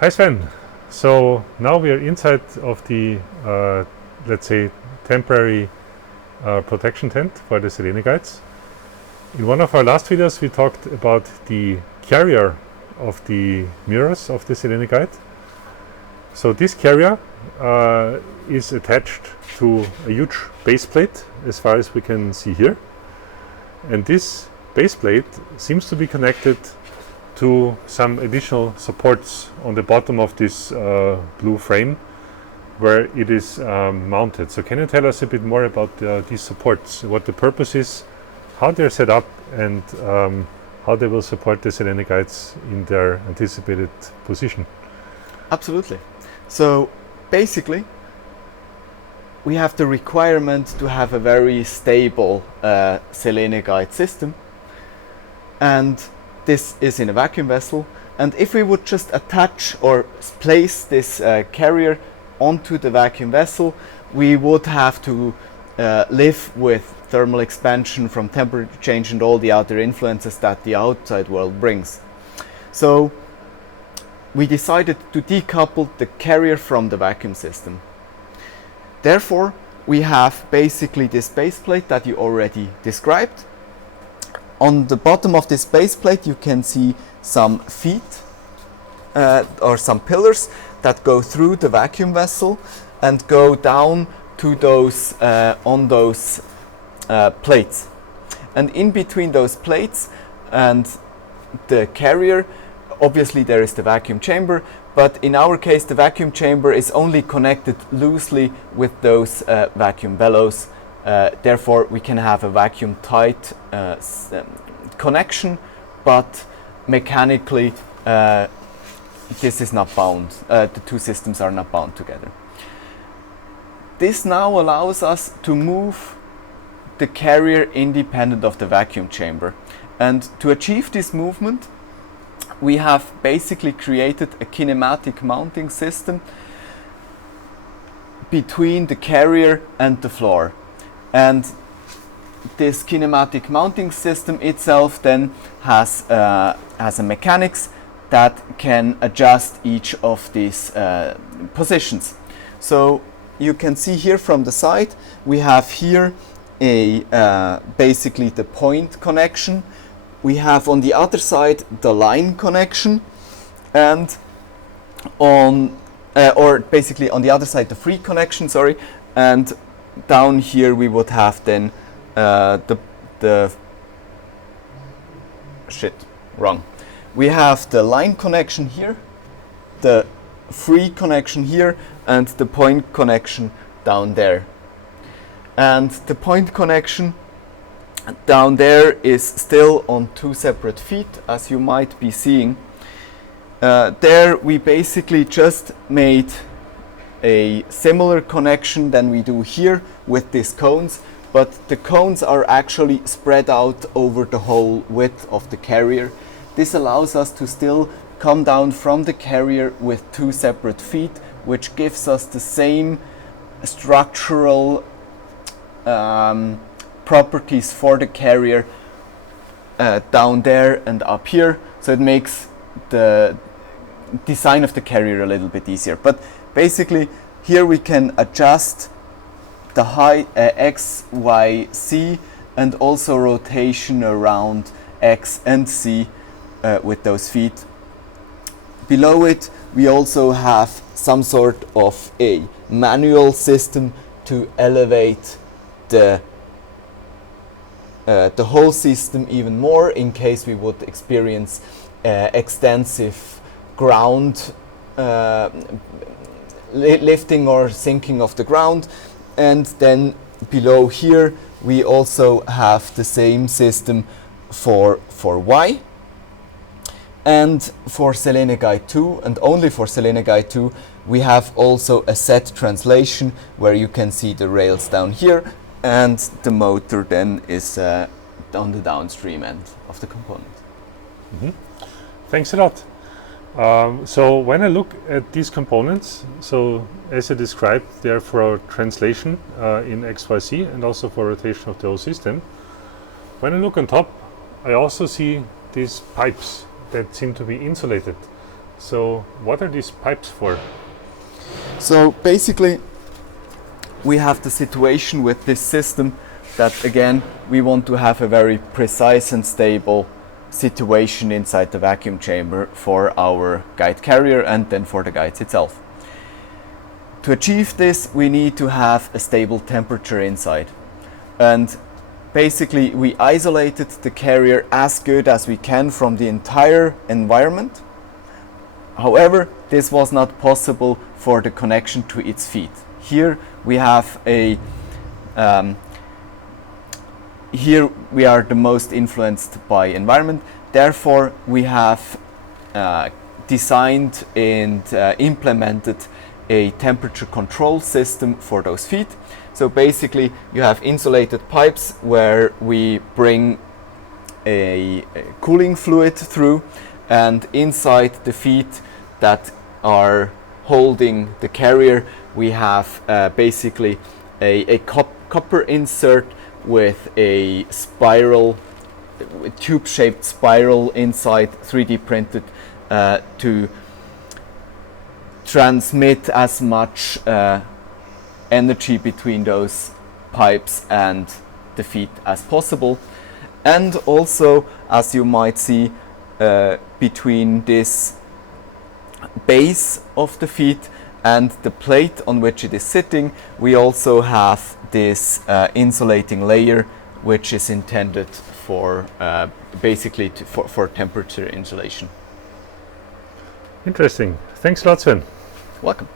Hi Sven. So now we are inside of the, let's say, temporary protection tent for the Selene guides. In one of our last videos we talked about the carrier of the mirrors of the Selene guide. So this carrier is attached to a huge base plate as far as we can see here. And this base plate seems to be connected to some additional supports on the bottom of this blue frame where it is mounted. So can you tell us a bit more about these supports, what the purpose is, how they're set up, and how they will support the Selene guides in their anticipated position? Absolutely. So basically we have the requirement to have a very stable Selene guide system, and this is in a vacuum vessel. And if we would just attach or place this carrier onto the vacuum vessel, we would have to live with thermal expansion from temperature change and all the other influences that the outside world brings. So we decided to decouple the carrier from the vacuum system. Therefore, we have basically this base plate that you already described. On the bottom of this base plate you can see some feet or some pillars that go through the vacuum vessel and go down to those on those plates. And in between those plates and the carrier, obviously there is the vacuum chamber, but in our case the vacuum chamber is only connected loosely with those vacuum bellows. Therefore we can have a vacuum tight connection, but mechanically this is not bound. The two systems are not bound together. This now allows us to move the carrier independent of the vacuum chamber. And to achieve this movement, we have basically created a kinematic mounting system between the carrier and the floor. And this kinematic mounting system itself then has a mechanics that can adjust each of these positions. So you can see here from the side, we have here a basically the point connection. We have on the other side the line connection, and on or basically on the other side the free connection, sorry, and down here we would have then we have the line connection here, the free connection here, and the point connection down there. And the point connection down there is still on two separate feet, as you might be seeing. There we basically just made a similar connection than we do here with these cones, but the cones are actually spread out over the whole width of the carrier. This allows us to still come down from the carrier with two separate feet, which gives us the same structural properties for the carrier down there and up here. So it makes the design of the carrier a little bit easier. But basically here we can adjust the height X, Y, Z, and also rotation around X and Z with those feet. Below it we also have some sort of a manual system to elevate the whole system even more in case we would experience extensive ground lifting or sinking of the ground. And then below here we also have the same system for Y. And for Selene Guide 2, and only for Selene Guide 2, we have also a set translation where you can see the rails down here, and the motor then is on the downstream end of the component. Mm-hmm. Thanks a lot. So when I look at these components, so as I described, they are for translation in XYZ and also for rotation of the whole system. When I look on top, I also see these pipes that seem to be insulated. So what are these pipes for? So basically, we have the situation with this system that, again, we want to have a very precise and stable situation inside the vacuum chamber for our guide carrier and then for the guides itself. To achieve this, we need to have a stable temperature inside. And basically, we isolated the carrier as good as we can from the entire environment. However, this was not possible for the connection to its feet. Here we have here we are the most influenced by environment. Therefore, we have designed and implemented a temperature control system for those feet. So basically, you have insulated pipes where we bring a cooling fluid through, and inside the feet that are holding the carrier, we have basically a copper insert with a spiral, tube-shaped spiral inside, 3D printed, to transmit as much energy between those pipes and the feet as possible. And also, as you might see, between this base of the feet and the plate on which it is sitting, we also have this insulating layer, which is intended for basically for temperature insulation. Interesting. Thanks a lot, Sven. Welcome.